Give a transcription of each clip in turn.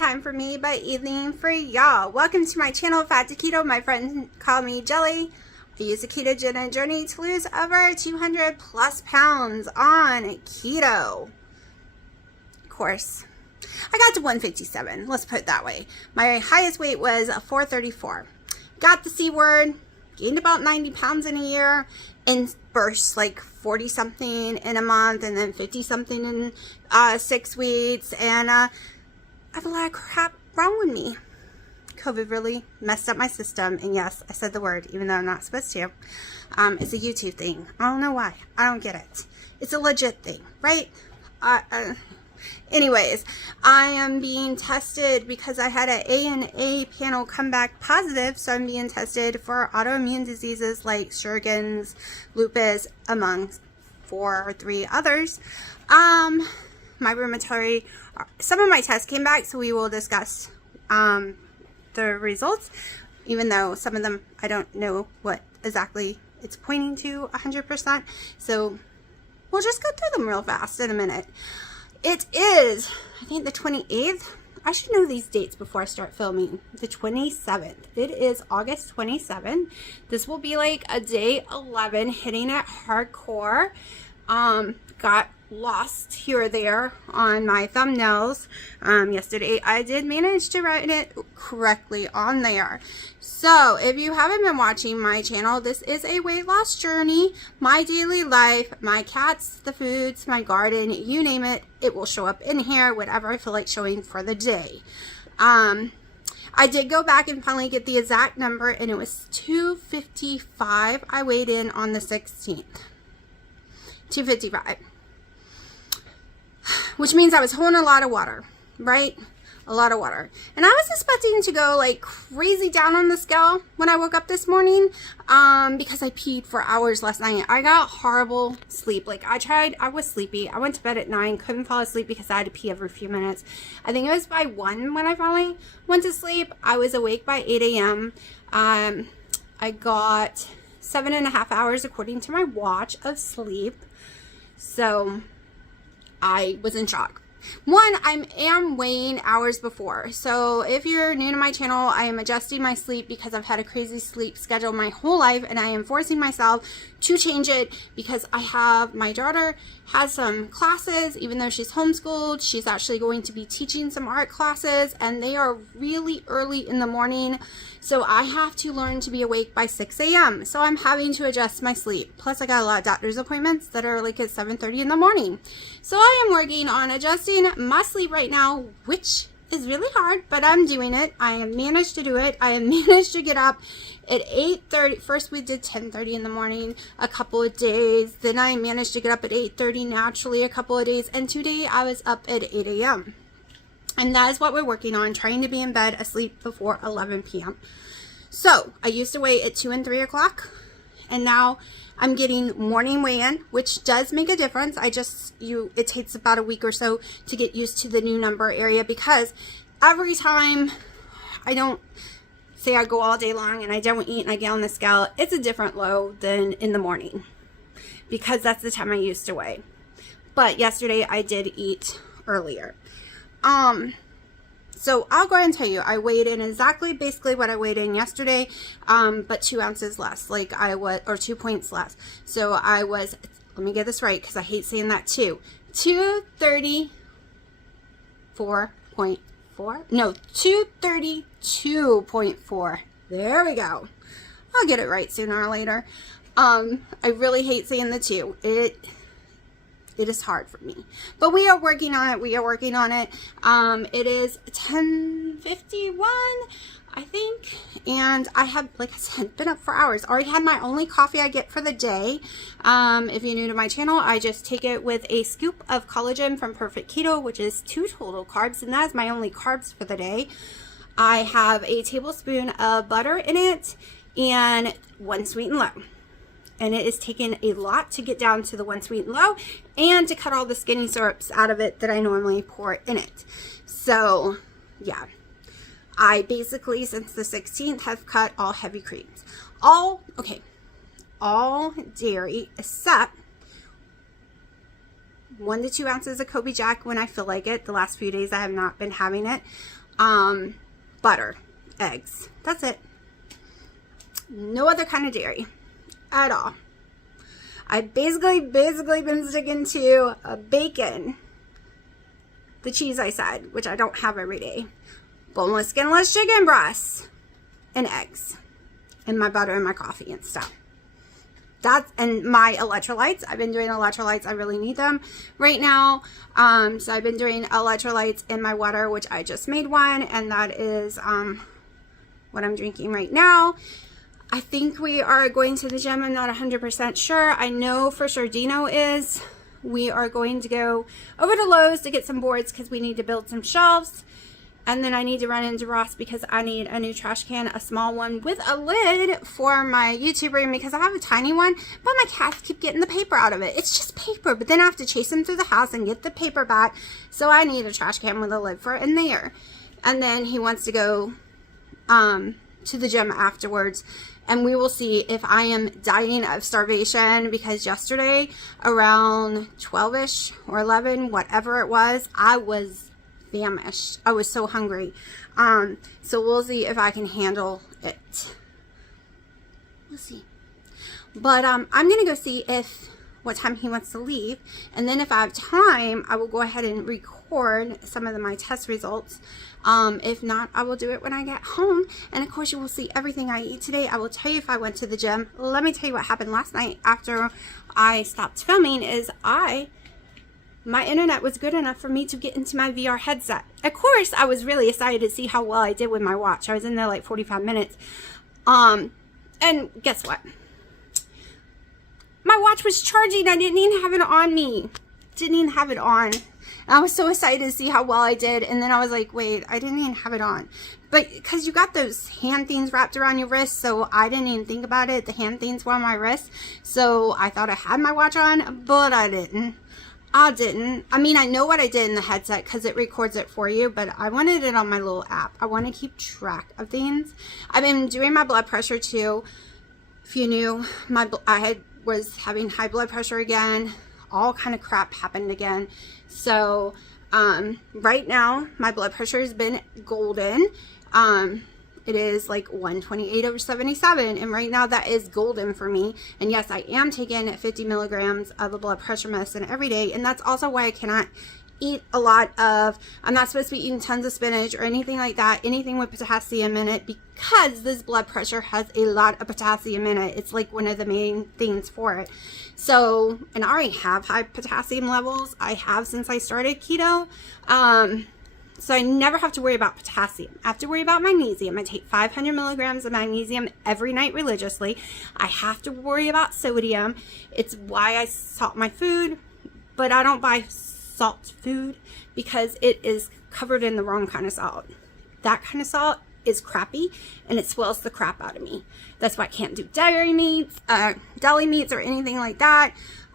time for me, but evening for y'all. Welcome to my channel, Fat to Keto. My friends call me Jelly. I use a ketogenic journey to lose over 200 plus pounds on keto. Of course, I got to 157. Let's put it that way. My highest weight was 434. Got the C word, gained about 90 pounds in a year, in bursts, like 40 something in a month and then 50 something in 6 weeks. And I have a lot of crap wrong with me. COVID really messed up my system. And yes, I said the word, even though I'm not supposed to. It's a YouTube thing. I don't know why. I don't get it. It's a legit thing, right? Anyways, I am being tested because I had an ANA panel come back positive. So I'm being tested for autoimmune diseases like Sjogren's, lupus, among 4 or 3 others. My rheumatoid, some of my tests came back, so we will discuss the results, even though some of them I don't know what exactly it's pointing to 100%. So we'll just go through them real fast in a minute. It is, I think, the 28th. I should know these dates before I start filming. The 27th. It is August 27th. This will be like a day 11, hitting it hardcore. Got lost here or there on my thumbnails. Yesterday I did manage to write it correctly on there. So if you haven't been watching my channel, this is a weight loss journey, my daily life, my cats, the foods, my garden, you name it, it will show up in here, whatever I feel like showing for the day. I did go back and finally get the exact number, and it was 255. I weighed in on the 16th. 255. Which means I was holding a lot of water, right? A lot of water. And I was expecting to go like crazy down on the scale when I woke up this morning because I peed for hours last night. I got horrible sleep. Like I was sleepy. I went to bed at 9, couldn't fall asleep because I had to pee every few minutes. I think it was by 1 when I finally went to sleep. I was awake by 8 a.m. I got 7.5 hours according to my watch of sleep. So I was in shock. One, I am weighing hours before. So if you're new to my channel, I am adjusting my sleep because I've had a crazy sleep schedule my whole life, and I am forcing myself to change it because I have, my daughter has some classes. Even though she's homeschooled, she's actually going to be teaching some art classes, and they are really early in the morning. So I have to learn to be awake by 6 a.m. So I'm having to adjust my sleep. Plus I got a lot of doctor's appointments that are like at 7:30 in the morning. So I am working on adjusting my sleep right now, which is really hard, but I'm doing it. I have managed to do it. I have managed to get up at 8:30. First we did 10:30 in the morning a couple of days. Then I managed to get up at 8:30 naturally a couple of days. And today I was up at 8 a.m. And that is what we're working on, trying to be in bed asleep before 11 p.m. So I used to weigh at 2 and 3 o'clock, and now I'm getting morning weigh-in, which does make a difference. It takes about a week or so to get used to the new number area, because every time I don't say I go all day long and I don't eat and I get on the scale, it's a different low than in the morning, because that's the time I used to weigh. But yesterday I did eat earlier. So I'll go ahead and tell you, I weighed in exactly basically what I weighed in yesterday, but 2 ounces less, like I was, or 2 points less. So I was, let me get this right because I hate saying that too, 234.4, no, 232.4. There we go. I'll get it right sooner or later. I really hate saying the 2. It is hard for me, but we are working on it. It is 10:51, I think, and I have, like I said, been up for hours. Already had my only coffee I get for the day. If you're new to my channel, I just take it with a scoop of collagen from Perfect Keto, which is 2 total carbs, and that is my only carbs for the day. I have a tablespoon of butter in it and 1 sweet and low. And it is taking a lot to get down to the 1 sweet and low, and to cut all the skinny syrups out of it that I normally pour in it. So yeah, I basically, since the 16th, have cut all heavy creams. All dairy except 1 to 2 ounces of Kobe Jack when I feel like it. The last few days I have not been having it. butter, eggs. That's it. No other kind of dairy at all. I basically been sticking to bacon, the cheese I said, which I don't have every day, boneless, skinless chicken breasts, and eggs, and my butter and my coffee and stuff. And my electrolytes. I've been doing electrolytes. I really need them right now. So I've been doing electrolytes in my water, which I just made one, and that is what I'm drinking right now. I think we are going to the gym. I'm not 100% sure. I know for sure Dino is. We are going to go over to Lowe's to get some boards because we need to build some shelves. And then I need to run into Ross because I need a new trash can, a small one with a lid for my YouTube room because I have a tiny one, but my cats keep getting the paper out of it. It's just paper, but then I have to chase them through the house and get the paper back. So I need a trash can with a lid for it in there. And then he wants to go to the gym afterwards. And we will see if I am dying of starvation because yesterday around 12ish or 11, whatever it was, I was famished. I was so hungry. So we'll see if I can handle it. We'll see. But I'm going to go see what time he wants to leave. And then if I have time, I will go ahead and record some of my test results. If not, I will do it when I get home. And of course, you will see everything I eat today. I will tell you if I went to the gym. Let me tell you what happened last night after I stopped filming is my internet was good enough for me to get into my VR headset. Of course, I was really excited to see how well I did with my watch. I was in there like 45 minutes. And guess what? My watch was charging. I didn't even have it on me. Didn't even have it on. And I was so excited to see how well I did. And then I was like, wait, I didn't even have it on. But because you got those hand things wrapped around your wrist, so I didn't even think about it. The hand things were on my wrist. So I thought I had my watch on, but I didn't. I mean, I know what I did in the headset because it records it for you, but I wanted it on my little app. I want to keep track of things. I've been doing my blood pressure too. If you knew, was having high blood pressure again. All kind of crap happened again. So right now my blood pressure has been golden. It is like 128/77, and right now that is golden for me. And yes, I am taking 50 milligrams of a blood pressure medicine every day, and that's also why I cannot eat a lot of, I'm not supposed to be eating tons of spinach or anything like that, anything with potassium in it, because this blood pressure has a lot of potassium in it. It's like one of the main things for it. So, and I already have high potassium levels. I have since I started keto. So I never have to worry about potassium. I have to worry about magnesium. I take 500 milligrams of magnesium every night religiously. I have to worry about sodium. It's why I salt my food, but I don't buy salt food because it is covered in the wrong kind of salt. That kind of salt is crappy and it swells the crap out of me. That's why I can't do deli meats or anything like that.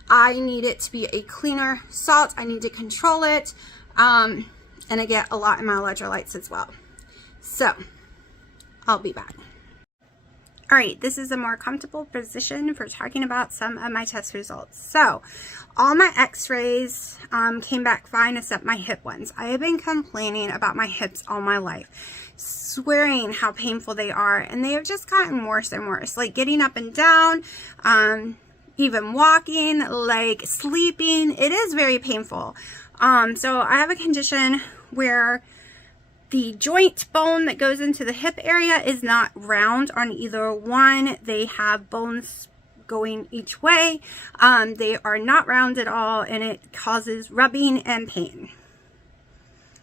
I need it to be a cleaner salt. I need to control it. And I get a lot in my electrolytes as well. So I'll be back. All right, this is a more comfortable position for talking about some of my test results. So all my x-rays came back fine except my hip ones. I have been complaining about my hips all my life, swearing how painful they are, and they have just gotten worse and worse. Like getting up and down, even walking, like sleeping, it is very painful. So I have a condition where the joint bone that goes into the hip area is not round on either one. They have bones going each way. They are not round at all, and it causes rubbing and pain.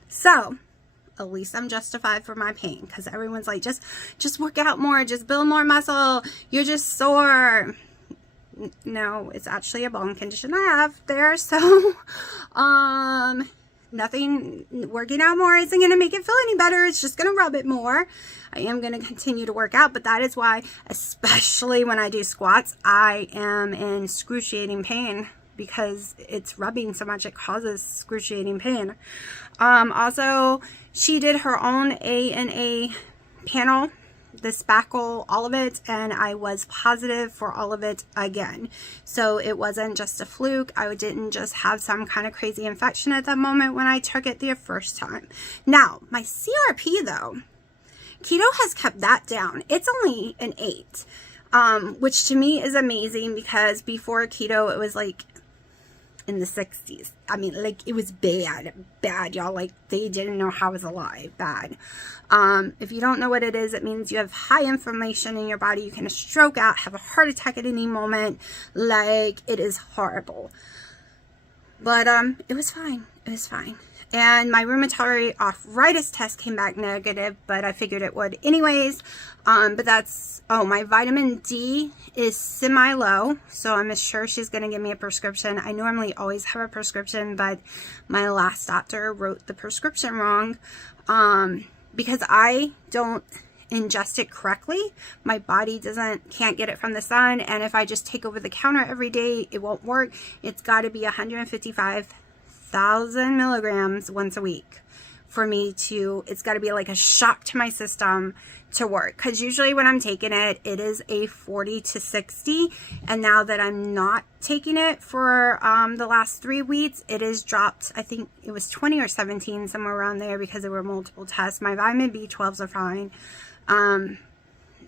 So at least I'm justified for my pain, because everyone's like, just work out more, just build more muscle, you're just sore. No, it's actually a bone condition I have there. So nothing, working out more isn't going to make it feel any better. It's just going to rub it more. I am going to continue to work out, but that is why, especially when I do squats, I am in excruciating pain, because it's rubbing so much, it causes excruciating pain. Also, she did her own ANA panel the spackle, all of it, and I was positive for all of it again. So it wasn't just a fluke. I didn't just have some kind of crazy infection at that moment when I took it the first time. Now, my CRP though, keto has kept that down. It's only an 8, which to me is amazing, because before keto it was like in the 60s. I mean, like, it was bad, y'all. Like, they didn't know how I was alive. Bad. If you don't know what it is, it means you have high inflammation in your body. You can stroke out, have a heart attack at any moment. Like, it is horrible. But it was fine. It was fine. And my rheumatoid arthritis test came back negative, but I figured it would anyways. But that's, oh, my vitamin D is semi-low, so I'm sure she's going to give me a prescription. I normally always have a prescription, but my last doctor wrote the prescription wrong, because I don't ingest it correctly. My body can't get it from the sun, and if I just take over the counter every day, it won't work. It's got to be 155,000 milligrams once a week for me to, it's got to be like a shock to my system to work. Because usually when I'm taking it, it is a 40 to 60. And now that I'm not taking it for the last 3 weeks, it is dropped. I think it was 20 or 17, somewhere around there, because there were multiple tests. My vitamin B12s are fine.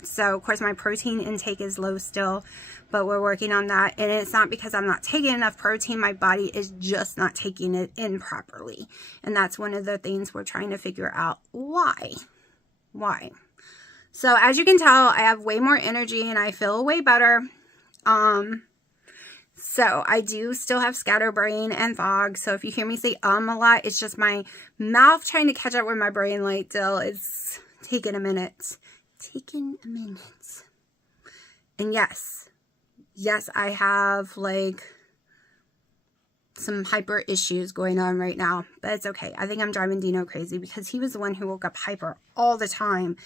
So of course my protein intake is low still, but we're working on that. And it's not because I'm not taking enough protein. My body is just not taking it in properly. And that's one of the things we're trying to figure out why. So as you can tell, I have way more energy and I feel way better. So I do still have scatterbrain and fog. So if you hear me say a lot, it's just my mouth trying to catch up with my brain. Like, still, it's taking a minute. And yes, I have like some hyper issues going on right now, but it's okay. I think I'm driving Dino crazy, because he was the one who woke up hyper all the time.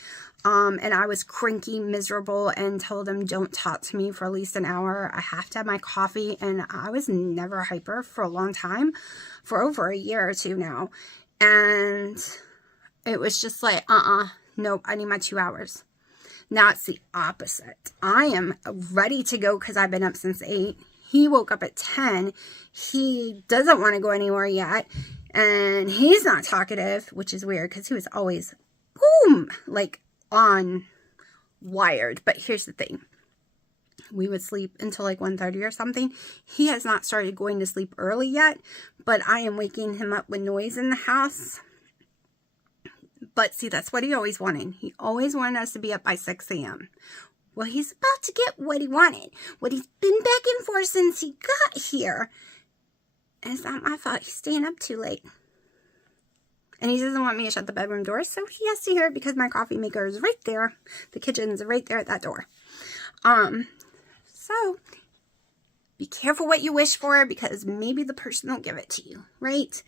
And I was cranky, miserable, and told him, don't talk to me for at least an hour. I have to have my coffee. And I was never hyper for a long time, for over a year or 2 now. And it was just like, nope, I need my 2 hours. Now it's the opposite. I am ready to go because I've been up since 8. He woke up at 10. He doesn't want to go anywhere yet. And he's not talkative, which is weird because he was always, boom, like on wired. But here's the thing. We would sleep until like 1:30 or something. He has not started going to sleep early yet, but I am waking him up with noise in the house. But see, that's what he always wanted. He always wanted us to be up by 6 a.m. Well, he's about to get what he wanted. What he's been begging for since he got here. And it's not my fault. He's staying up too late. And he doesn't want me to shut the bedroom door, so he has to hear it because my coffee maker is right there. The kitchen's right there at that door. So be careful what you wish for, because maybe the person will give it to you, right?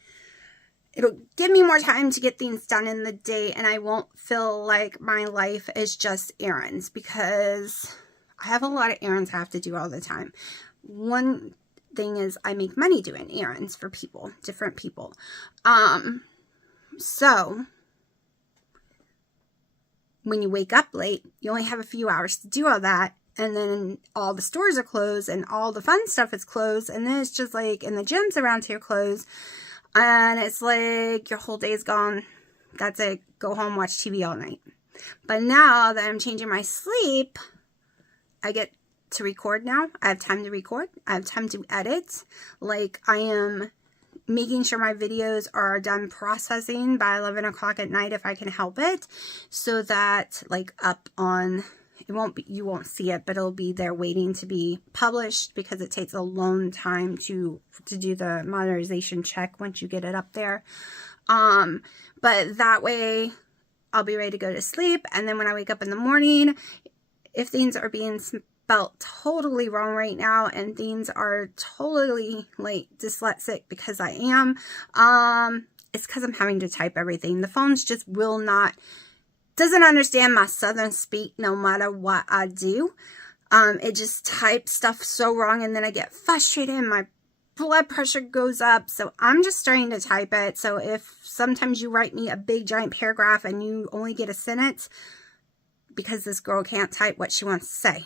It'll give me more time to get things done in the day, and I won't feel like my life is just errands, because I have a lot of errands I have to do all the time. One thing is I make money doing errands for people, different people. So when you wake up late, you only have a few hours to do all that. And then all the stores are closed and all the fun stuff is closed. And then it's just like, and the gyms around here closed. And it's like your whole day's gone. That's it. Go home, watch TV all night. But now that I'm changing my sleep, I get to record now. I have time to record. I have time to edit. Like, I am making sure my videos are done processing by 11 o'clock at night if I can help it. So that, like, up on... It won't be, you won't see it, but it'll be there waiting to be published, because it takes a long time to do the monetization check once you get it up there. But that way I'll be ready to go to sleep. And then when I wake up in the morning, if things are being spelled totally wrong right now and things are totally like dyslexic, because I am, it's because I'm having to type everything. The phones just will not... doesn't understand my southern speak no matter what I do. It just types stuff so wrong, and then I get frustrated and my blood pressure goes up. So I'm just starting to type it. So if sometimes you write me a big giant paragraph and you only get a sentence, because this girl can't type what she wants to say.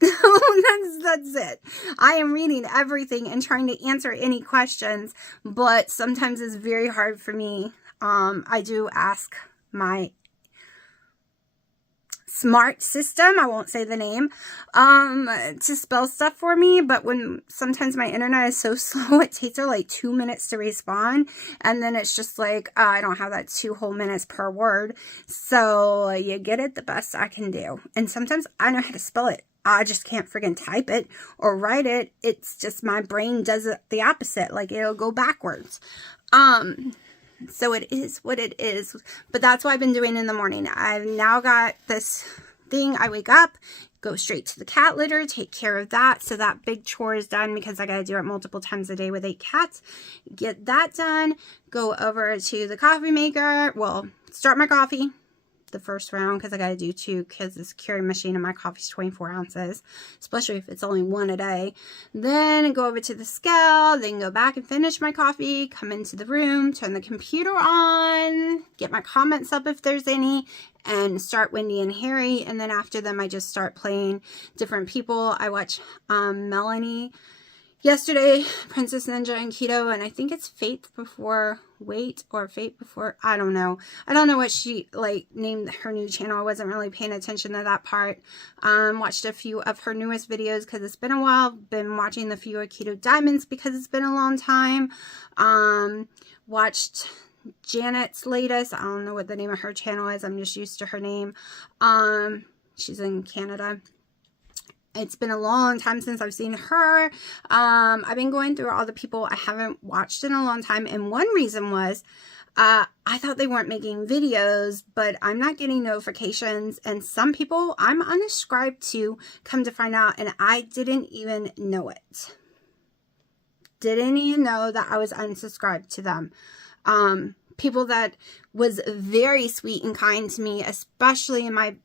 That's it. I am reading everything and trying to answer any questions, but sometimes it's very hard for me. I do ask my smart system, I won't say the name, to spell stuff for me, but when sometimes my internet is so slow, it takes her like 2 minutes to respond, and then it's just like, I don't have that 2 whole minutes per word, so you get it the best I can do. And sometimes I know how to spell it, I just can't friggin' type it or write it. It's just my brain does it the opposite, like it'll go backwards. So it is what it is, but that's what I've been doing in the morning. I've now got this thing. I wake up, go straight to the cat litter, take care of that. So that big chore is done because I got to do it multiple times a day with 8 cats. Get that done, go over to the coffee maker. Well, start my coffee, the first round, because I got to do 2 because this Keurig machine and my coffee's 24 ounces, especially if it's only 1 a day. Then go over to the scale, then go back and finish my coffee, come into the room, turn the computer on, get my comments up if there's any, and start Wendy and Harry. And then after them, I just start playing different people. I watch Melanie yesterday, Princess Ninja and Keto, and I think it's Faith Before Wait or Fate Before, I don't know. I don't know what she like named her new channel. I wasn't really paying attention to that part. Watched a few of her newest videos because it's been a while. Been watching the few Keto Diamonds because it's been a long time. Watched Janet's latest. I don't know what the name of her channel is. I'm just used to her name. She's in Canada. It's been a long time since I've seen her. I've been going through all the people I haven't watched in a long time. And one reason was I thought they weren't making videos, but I'm not getting notifications. And some people I'm unsubscribed to, come to find out, and I didn't even know it. Didn't even know that I was unsubscribed to them. People that was very sweet and kind to me, especially in my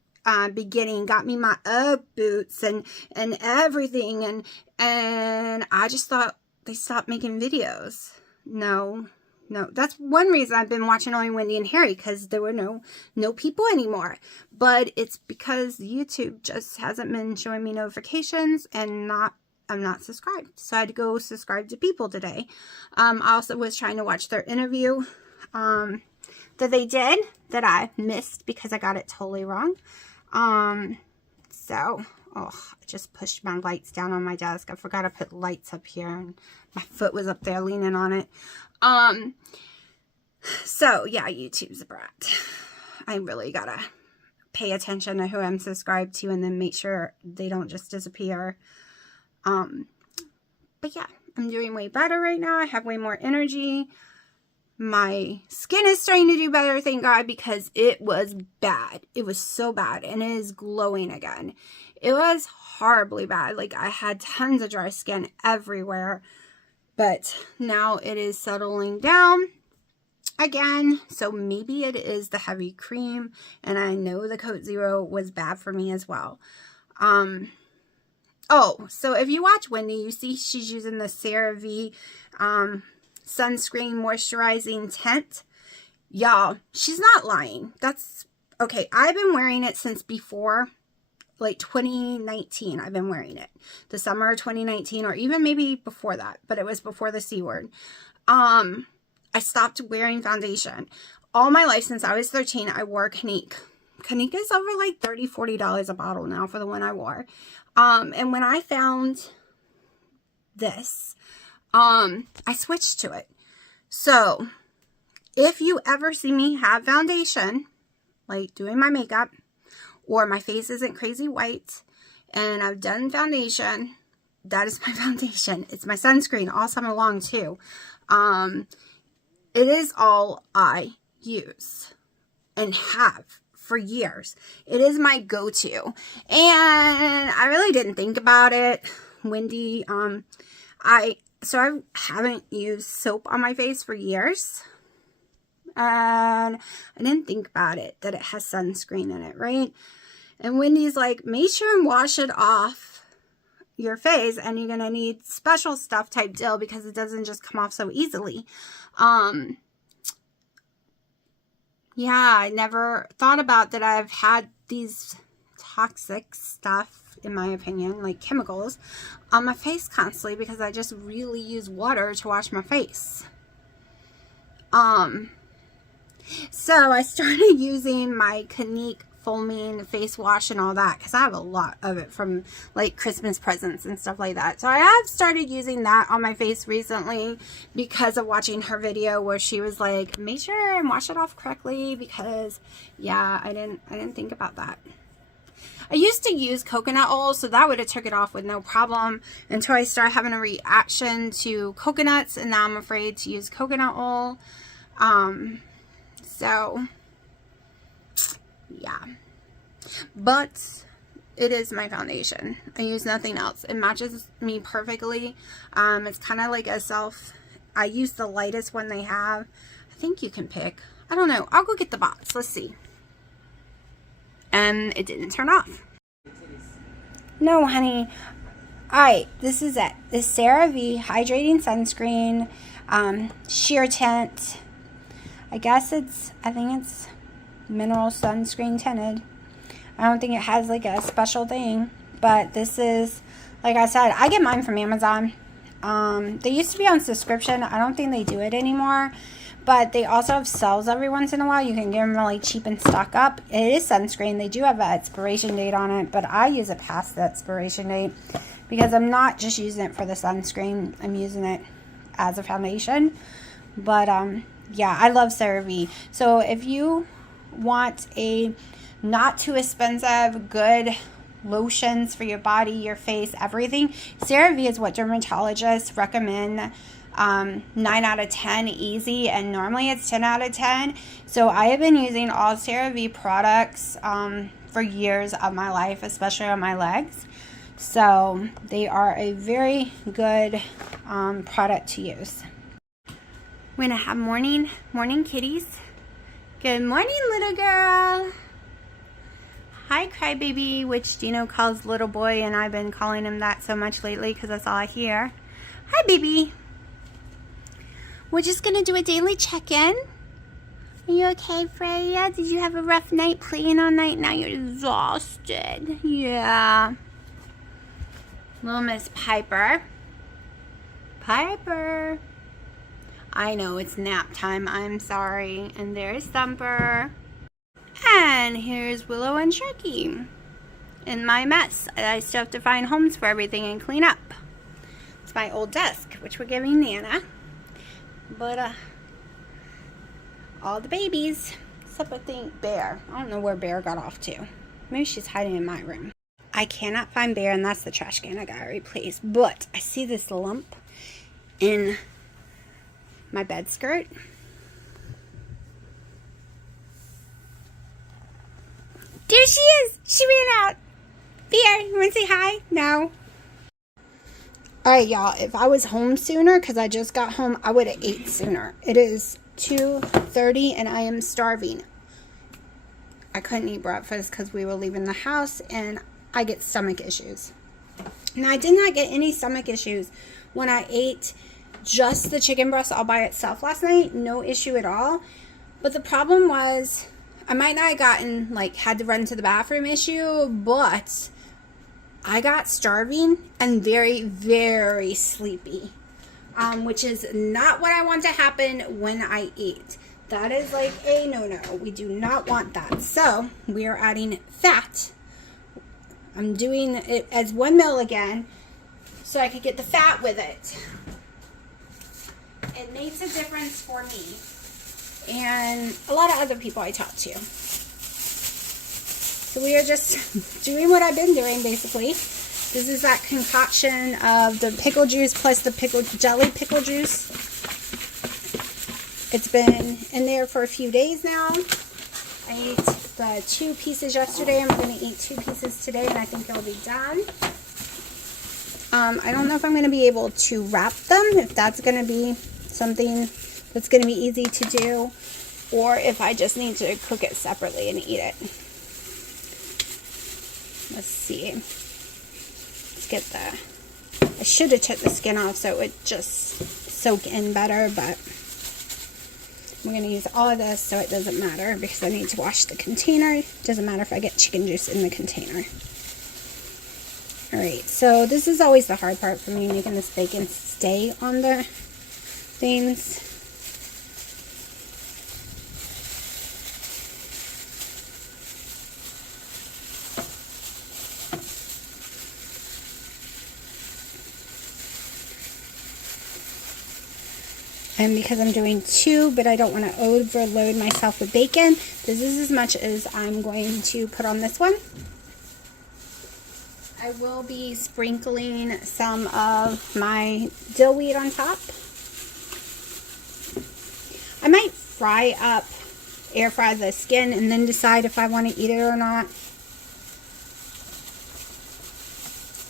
beginning, got me my UGG boots and everything, and I just thought they stopped making videos. No, that's one reason I've been watching only Wendy and Harry, because there were no people anymore. But it's because YouTube just hasn't been showing me notifications, and I'm not subscribed, so I had to go subscribe to people today. I also was trying to watch their interview that they did that I missed because I got it totally wrong. I just pushed my lights down on my desk. I forgot to put lights up here, and my foot was up there leaning on it. So yeah, YouTube's a brat. I really gotta pay attention to who I'm subscribed to and then make sure they don't just disappear. But yeah, I'm doing way better right now. I have way more energy. My skin is starting to do better, thank God, because it was bad. It was so bad, and it is glowing again. It was horribly bad. Like, I had tons of dry skin everywhere, but now it is settling down again. So maybe it is the heavy cream, and I know the Coat Zero was bad for me as well. Oh, so if you watch Wendy, you see she's using the CeraVe sunscreen moisturizing tint. Y'all, she's not lying. That's okay. I've been wearing it since before, like 2019. I've been wearing it the summer of 2019, or even maybe before that, but it was before the C word. I stopped wearing foundation all my life. Since I was 13, I wore Clinique. Clinique is over like $30-$40 a bottle now for the one I wore. And when I found this, I switched to it. So if you ever see me have foundation, like doing my makeup, or my face isn't crazy white and I've done foundation, that is my foundation. It's my sunscreen all summer long too. It is all I use and have for years. It is my go-to, and I really didn't think about it. Wendy, I haven't used soap on my face for years, and I didn't think about it, that it has sunscreen in it, right? And Wendy's like, make sure and wash it off your face, and you're gonna need special stuff type deal, because it doesn't just come off so easily. Yeah, I never thought about that. I've had these toxic stuff, in my opinion, like chemicals, on my face constantly because I just really use water to wash my face. So I started using my Clinique foaming face wash and all that because I have a lot of it from like Christmas presents and stuff like that. So I have started using that on my face recently because of watching her video where she was like, make sure and wash it off correctly, because yeah, I didn't think about that. I used to use coconut oil, so that would have took it off with no problem until I started having a reaction to coconuts, and now I'm afraid to use coconut oil. So yeah, but it is my foundation. I use nothing else. It matches me perfectly. It's kind of like I use the lightest one they have. I think you can pick. I don't know. I'll go get the box. Let's see. And it didn't turn off. No, honey. Alright, this is it. This CeraVe Hydrating Sunscreen, Sheer Tint. I think it's mineral sunscreen tinted. I don't think it has like a special thing, but this is, like I said, I get mine from Amazon. They used to be on subscription. I don't think they do it anymore, but they also have sales every once in a while. You can get them really cheap and stock up. It is sunscreen. They do have an expiration date on it, but I use it past the expiration date because I'm not just using it for the sunscreen. I'm using it as a foundation. But yeah, I love CeraVe. So if you want a not too expensive, good lotions for your body, your face, everything, CeraVe is what dermatologists recommend. 9 out of 10 easy, and normally it's 10 out of 10. So I have been using all CeraVe products for years of my life, especially on my legs. So they are a very good product to use. We're gonna have morning kitties. Good morning, little girl. Hi, crybaby, which Dino calls little boy, and I've been calling him that so much lately because that's all I hear. Hi, baby. We're just gonna do a daily check-in. Are you okay, Freya? Did you have a rough night playing all night? Now you're exhausted. Yeah. Little Miss Piper. Piper. I know it's nap time. I'm sorry. And there's Thumper. And here's Willow and Sharky. In my mess. I still have to find homes for everything and clean up. It's my old desk, which we're giving Nana. But, all the babies. Except I think Bear. I don't know where Bear got off to. Maybe she's hiding in my room. I cannot find Bear, and that's the trash can I gotta replace. But I see this lump in my bed skirt. There she is! She ran out! Bear, you wanna say hi? No. Alright, y'all, if I was home sooner, because I just got home, I would have ate sooner. It is 2:30 and I am starving. I couldn't eat breakfast because we were leaving the house and I get stomach issues. Now, I did not get any stomach issues when I ate just the chicken breast all by itself last night. No issue at all. But the problem was, I might not have gotten, had to run to the bathroom issue, but I got starving and very, very sleepy, which is not what I want to happen when I eat. That is like a no-no. We do not want that. So we are adding fat. I'm doing it as 1 meal again so I could get the fat with it. It makes a difference for me and a lot of other people I talk to. So we are just doing what I've been doing, basically. This is that concoction of the pickle juice plus the jelly pickle juice. It's been in there for a few days now. I ate the 2 pieces yesterday. I'm going to eat 2 pieces today, and I think it'll be done. I don't know if I'm going to be able to wrap them, if that's going to be something that's going to be easy to do, or if I just need to cook it separately and eat it. Let's see. Let's get I should have took the skin off so it would just soak in better, but I'm going to use all of this, so it doesn't matter because I need to wash the container. It doesn't matter if I get chicken juice in the container. Alright, so this is always the hard part for me, making this bacon stay on the things. And because I'm doing 2, but I don't want to overload myself with bacon, this is as much as I'm going to put on this one. I will be sprinkling some of my dill weed on top. I might air fry the skin and then decide if I want to eat it or not.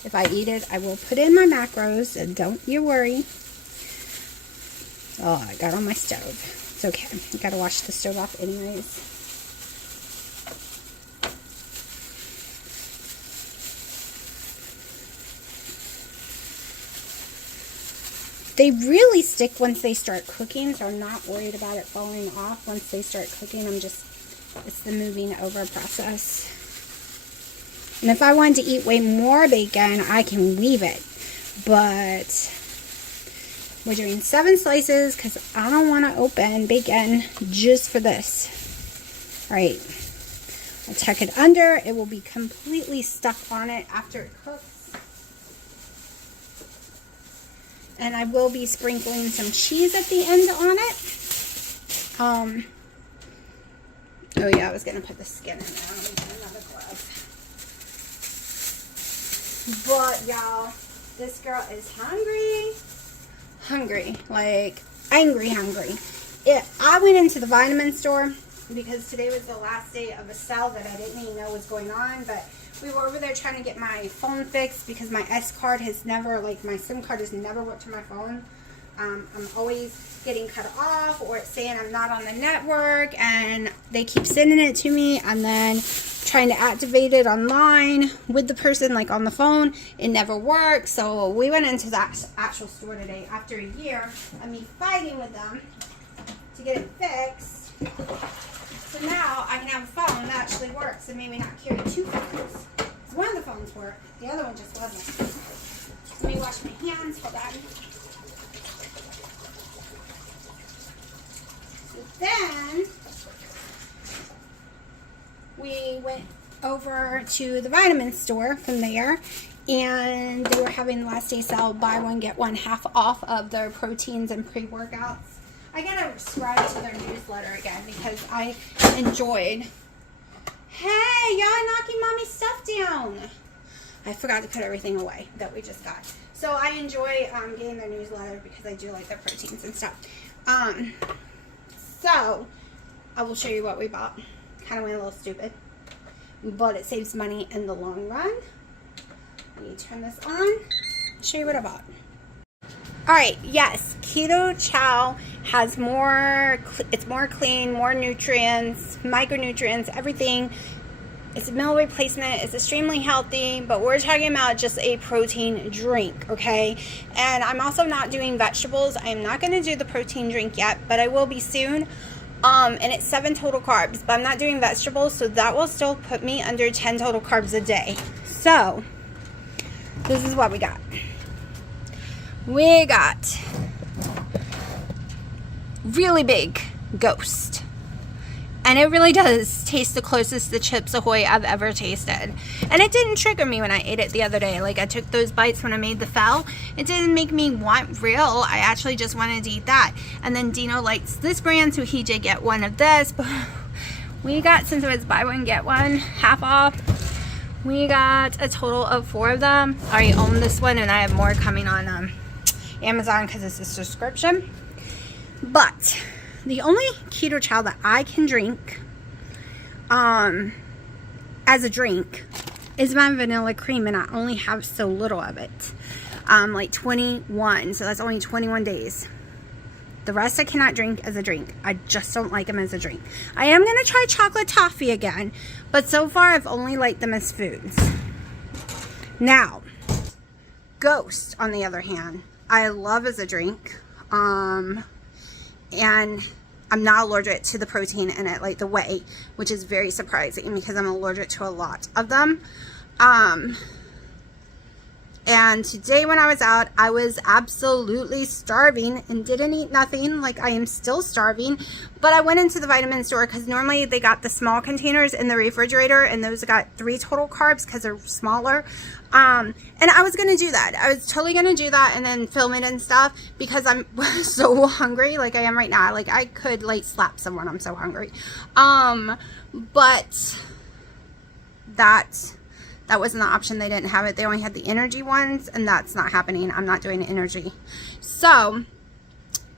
If I eat it, I will put in my macros, and don't you worry. Oh, I got on my stove. It's okay. I gotta wash the stove off anyways. They really stick once they start cooking, so I'm not worried about it falling off once they start cooking. It's the moving over process. And if I wanted to eat way more bacon, I can leave it. But we're doing 7 slices because I don't want to open bacon just for this. Alright, I'll tuck it under. It will be completely stuck on it after it cooks. And I will be sprinkling some cheese at the end on it. Oh yeah, I was going to put the skin in there. Let me get another glove. But y'all, this girl is hungry. Like angry hungry. I went into the vitamin store because today was the last day of a sale that I didn't even know was going on, but we were over there trying to get my phone fixed because my S card has never, like my SIM card has never worked to my phone. I'm always getting cut off, or it's saying I'm not on the network, and they keep sending it to me, and then trying to activate it online with the person, like on the phone, it never works. So we went into that actual store today after a year of me fighting with them to get it fixed. So now I can have a phone that actually works and maybe not carry 2 phones. So one of the phones worked, the other one just wasn't. Let me wash my hands, hold on. So then we went over to the vitamin store from there, and they were having the last day sale, buy one get one half off of their proteins and pre-workouts. I gotta subscribe to their newsletter again because I enjoyed. Hey, y'all knocking mommy's stuff down. I forgot to put everything away that we just got. So I enjoy getting their newsletter because I do like their proteins and stuff. So I will show you what we bought. Kind of went a little stupid, but it saves money in the long run. Let me turn this on, show you what I bought. Alright, yes, Keto Chow has more, it's more clean, more nutrients, micronutrients, everything. It's a meal replacement, it's extremely healthy, but we're talking about just a protein drink, okay? And I'm also not doing vegetables. I am not going to do the protein drink yet, but I will be soon. And it's 7 total carbs, but I'm not doing vegetables, so that will still put me under 10 total carbs a day. So this is what we got. We got really big Ghost, and it really does taste the closest to Chips Ahoy I've ever tasted. And it didn't trigger me when I ate it the other day. Like, I took those bites when I made the fell. It didn't make me want real. I actually just wanted to eat that. And then Dino likes this brand, so he did get one of this. But we got, since it was buy one get one half off, we got a total of 4 of them. I already own this one, and I have more coming on Amazon because it's a subscription. But the only Keto Chow that I can drink as a drink is my vanilla cream, and I only have so little of it, like 21, so that's only 21 days. The rest I cannot drink as a drink. I just don't like them as a drink. I am going to try chocolate toffee again, but so far I've only liked them as foods. Now, Ghost, on the other hand, I love as a drink, and I'm not allergic to the protein in it, like the whey, which is very surprising because I'm allergic to a lot of them. And today when I was out, I was absolutely starving and didn't eat nothing. Like, I am still starving. But I went into the vitamin store because normally they got the small containers in the refrigerator, and those got 3 total carbs because they're smaller. And I was going to do that. I was totally going to do that and then film it and stuff because I'm so hungry, like I am right now. Like, I could, like, slap someone. I'm so hungry. But that wasn't the option. They didn't have it. They only had the energy ones, and that's not happening. I'm not doing energy. So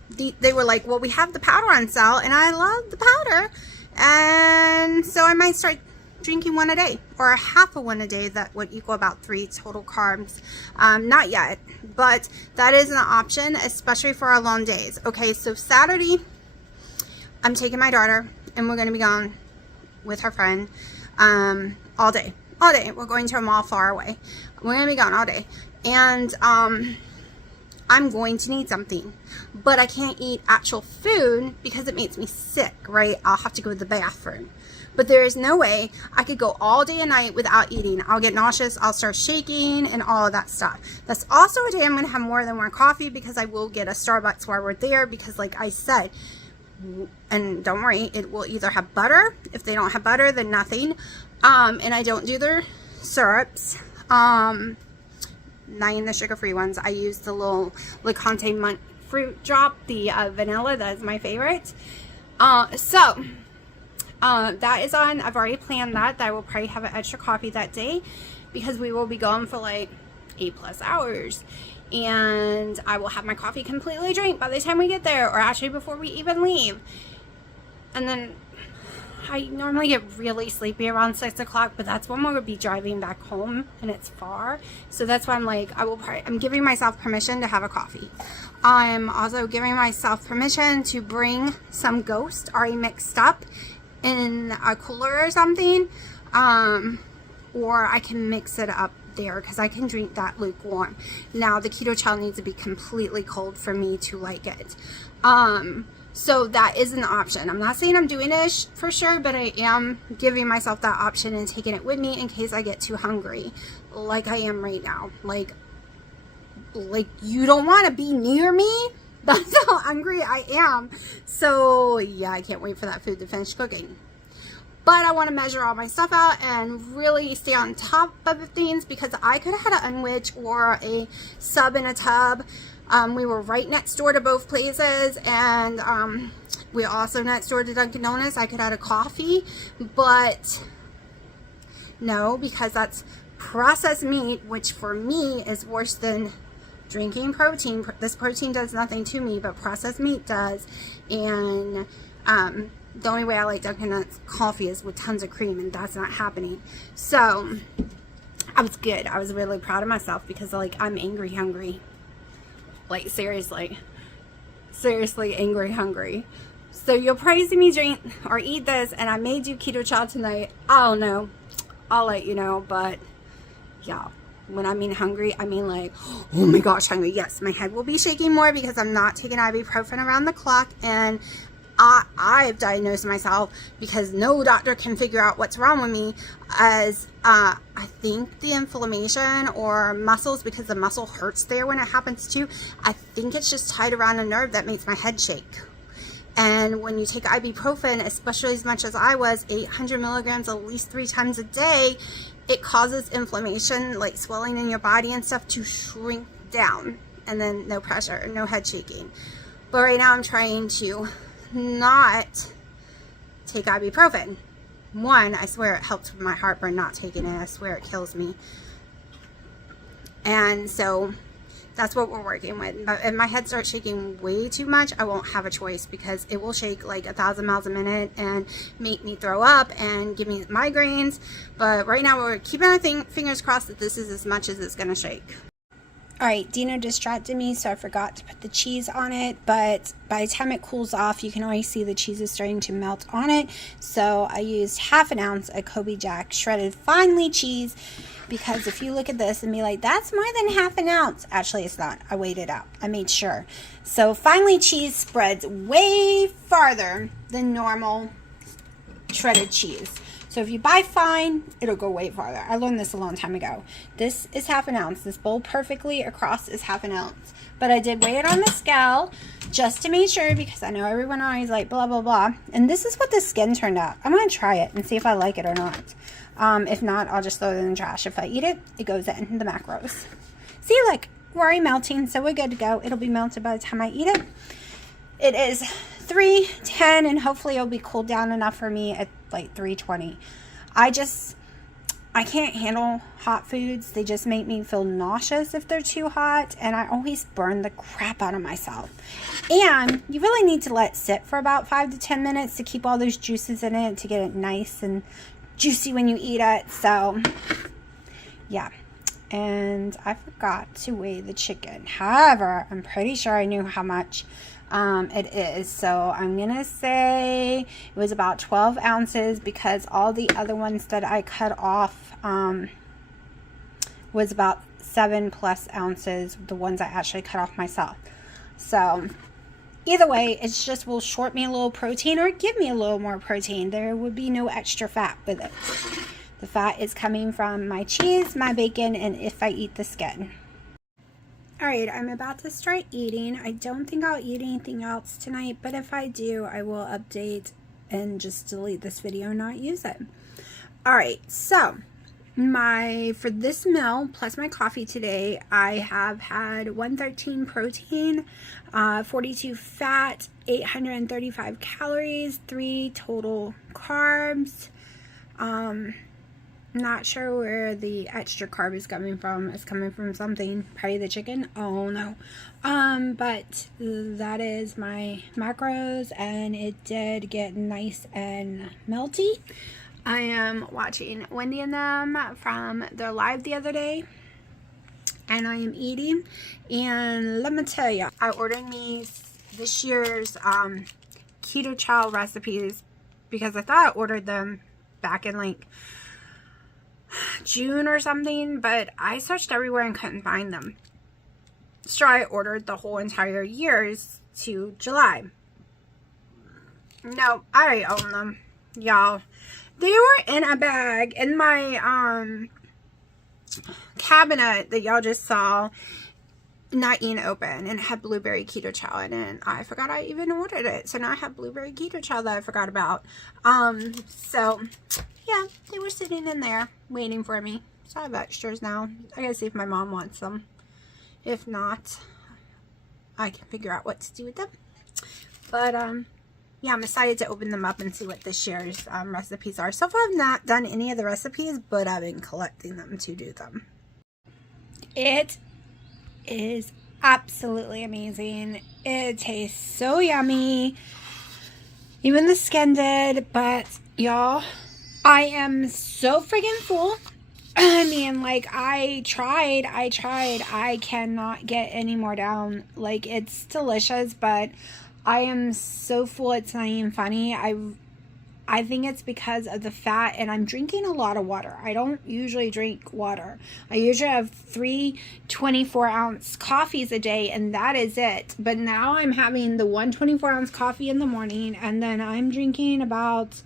they were like, well, we have the powder on sale, and I love the powder. And so I might start drinking 1 a day, or a half of 1 a day. That would equal about 3 total carbs. Not yet, but that is an option, especially for our long days. Okay, so Saturday, I'm taking my daughter, and we're going to be gone with her friend all day. All day. We're going to a mall far away. We're going to be gone all day. And I'm going to need something. But I can't eat actual food because it makes me sick, right? I'll have to go to the bathroom. But there is no way I could go all day and night without eating. I'll get nauseous. I'll start shaking and all of that stuff. That's also a day I'm going to have more than 1 coffee because I will get a Starbucks while we're there because, like I said, and don't worry, it will either have butter. If they don't have butter, then nothing. And I don't do their syrups. Not in the sugar-free ones. I use the little Licante Monk fruit drop, the vanilla. That is my favorite. So that is on. I've already planned that I will probably have an extra coffee that day because we will be gone for like 8+ hours. And I will have my coffee completely drank by the time we get there, or actually before we even leave. And then I normally get really sleepy around 6 o'clock, but that's when we'll be driving back home, and it's far. So that's why I'm like, I'm giving myself permission to have a coffee. I'm also giving myself permission to bring some Ghost already mixed up in a cooler or something, or I can mix it up there because I can drink that lukewarm. Now the keto chow needs to be completely cold for me to like it. So that is an option. I'm not saying I'm doing it for sure, but I am giving myself that option and taking it with me in case I get too hungry, like I am right now. Like you don't want to be near me. That's how hungry I am. So yeah, I can't wait for that food to finish cooking. But I want to measure all my stuff out and really stay on top of things because I could have had an unwich or a sub in a tub. We were right next door to both places, and we're also next door to Dunkin' Donuts. I could have had a coffee, but no, because that's processed meat, which for me is worse than drinking protein. This protein does nothing to me, but processed meat does. And the only way I like Dunkin' Donuts coffee is with tons of cream, and that's not happening. So I was good. I was really proud of myself because, like, I'm angry hungry. Like, seriously angry hungry. So you'll probably see me drink or eat this, and I may do keto chow tonight. I don't know. I'll let you know. But yeah, when I mean hungry, I mean like, oh my gosh, hungry. Yes, my head will be shaking more because I'm not taking ibuprofen around the clock, and I've diagnosed myself because no doctor can figure out what's wrong with me as I think the inflammation or muscles, because the muscle hurts there when it happens too. I think it's just tied around a nerve that makes my head shake. And when you take ibuprofen, especially as much as I was, 800 milligrams at least 3 times a day, it causes inflammation, like swelling in your body and stuff, to shrink down. And then no pressure, no head shaking. But right now I'm trying to not take ibuprofen. One, I swear it helps with my heartburn not taking it. I swear it kills me. And so that's what we're working with. But if my head starts shaking way too much, I won't have a choice because it will shake like 1,000 miles a minute and make me throw up and give me migraines. But right now we're keeping our fingers crossed that this is as much as it's going to shake. Alright, Dino distracted me, so I forgot to put the cheese on it, but by the time it cools off, you can already see the cheese is starting to melt on it. So I used 1/2 ounce of Kobe Jack shredded finely cheese, because if you look at this and be like, that's more than half an ounce. Actually, it's not. I weighed it out. I made sure. So finely cheese spreads way farther than normal shredded cheese. So if you buy fine, it'll go way farther. I learned this a long time ago. This is half an ounce. This bowl perfectly across is half an ounce. But I did weigh it on the scale just to make sure, because I know everyone always like blah, blah, blah. And this is what the skin turned out. I'm going to try it and see if I like it or not. If not, I'll just throw it in the trash. If I eat it, it goes in the macros. See, look, we're already melting, so we're good to go. It'll be melted by the time I eat it. It is 3:10, and hopefully it'll be cooled down enough for me at like 3:20. I can't handle hot foods. They just make me feel nauseous if they're too hot, and I always burn the crap out of myself. And you really need to let it sit for about 5 to 10 minutes to keep all those juices in it, to get it nice and juicy when you eat it. So yeah, and I forgot to weigh the chicken. However, I'm pretty sure I knew how much it is, so I'm gonna say it was about 12 ounces, because all the other ones that I cut off was about 7+ ounces, the ones I actually cut off myself. So either way, it's just will short me a little protein or give me a little more protein. There would be no extra fat with it. The fat is coming from my cheese, my bacon, and if I eat the skin. Alright, I'm about to start eating. I don't think I'll eat anything else tonight, but if I do, I will update and just delete this video and not use it. Alright, so for this meal plus my coffee today, I have had 113 protein, 42 fat, 835 calories, 3 total carbs. Not sure where the extra carb is coming from. It's coming from something, probably the chicken. Oh no. But that is my macros, and it did get nice and melty. I am watching Wendy and them from their live the other day, and I am eating. And let me tell you, I ordered me this year's keto chow recipes because I thought I ordered them back in like June or something, but I searched everywhere and couldn't find them. So I ordered the whole entire year's to July. No, I own them, y'all. They were in a bag in my cabinet that y'all just saw, not even open, and it had blueberry keto chow in it. I forgot I even ordered it, so now I have blueberry keto chow that I forgot about. So yeah, they were sitting in there waiting for me. So I have extras now. I gotta see if my mom wants them. If not, I can figure out what to do with them. But yeah, I'm excited to open them up and see what this year's recipes are. So far I've not done any of the recipes, but I've been collecting them to do them. It is absolutely amazing. It tastes so yummy. Even the skin did, but y'all, I am so freaking full. I mean, like, I tried. I cannot get any more down. Like, it's delicious, but I am so full, it's not even funny. I think it's because of the fat, and I'm drinking a lot of water. I don't usually drink water. I usually have 3 24-ounce coffees a day, and that is it. But now I'm having the 1 24-ounce coffee in the morning, and then I'm drinking about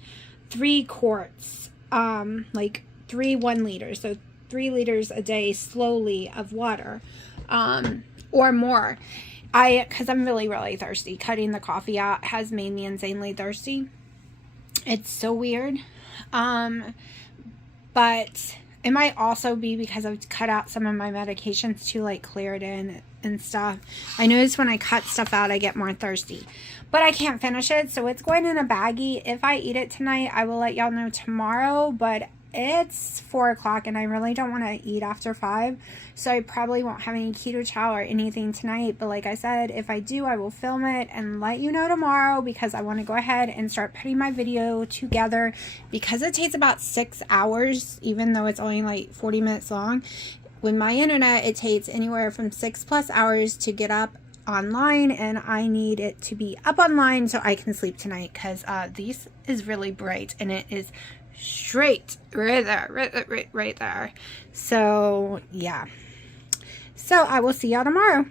3 quarts, like 3 1 liters, so 3 liters a day slowly of water, or more. Because I'm really, really thirsty. Cutting the coffee out has made me insanely thirsty. It's so weird. But it might also be because I've cut out some of my medications to like Claritin and stuff. I notice when I cut stuff out, I get more thirsty. But I can't finish it, so it's going in a baggie. If I eat it tonight, I will let y'all know tomorrow. But it's 4 o'clock and I really don't want to eat after 5, so I probably won't have any keto chow or anything tonight. But like I said, if I do, I will film it and let you know tomorrow, because I want to go ahead and start putting my video together, because it takes about 6 hours, even though it's only like 40 minutes long. With my internet, it takes anywhere from 6+ hours to get up online, and I need it to be up online so I can sleep tonight, because this is really bright and it is straight right there, right there. So yeah, so I will see y'all tomorrow.